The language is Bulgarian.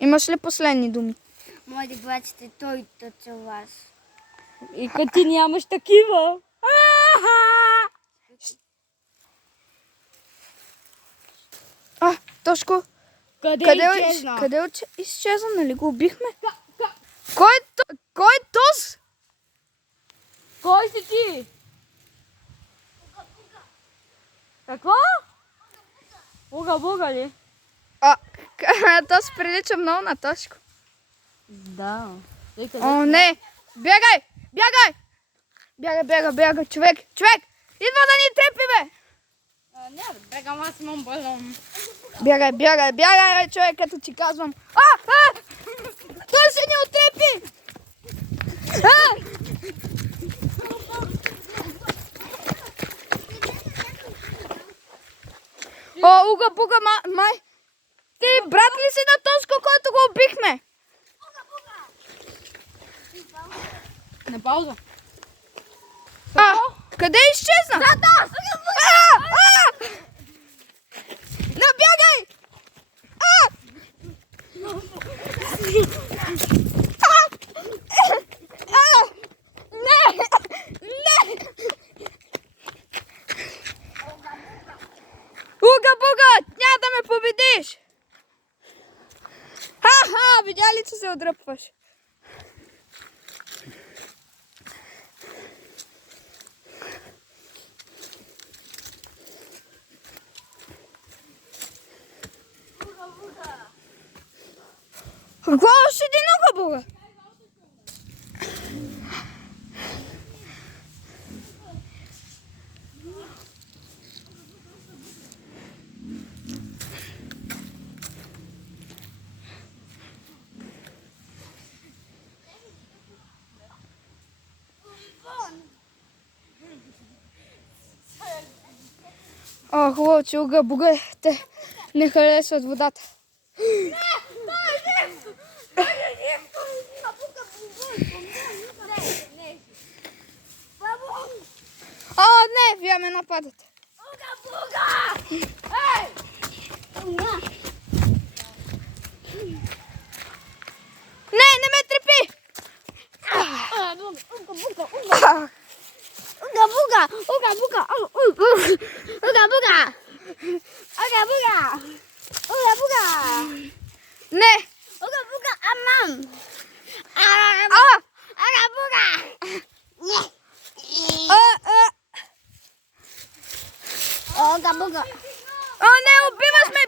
Имаш ли последни думи? Моля да бачите той точно вас. И като ти нямаш такива. Тошко, Изчезна? къде изчезна? Нали го убихме? Кой е Тоз? Кой си ти? Какво? Буга ли? Тоз прилича много на Тошко. Да. О, не! Бягай! Бягай, човек! Идва да ни трепи, бе! Не, бегам, аз имам балон. Бягай, човек, като ти казвам. Той се ни отрепи! Уга, май! Ти брат ли си на Тоско, който го убихме? На пауза. Къде изчезна? Набягай! Уга, няма да ме победиш! Видя ли, че се отдръпваш? Какво още един уга? Хубаво, че уга те не харесват водата. Не, вие ме нападате. Не ме трепи! Не! Uga buga. Не, убиваш ме!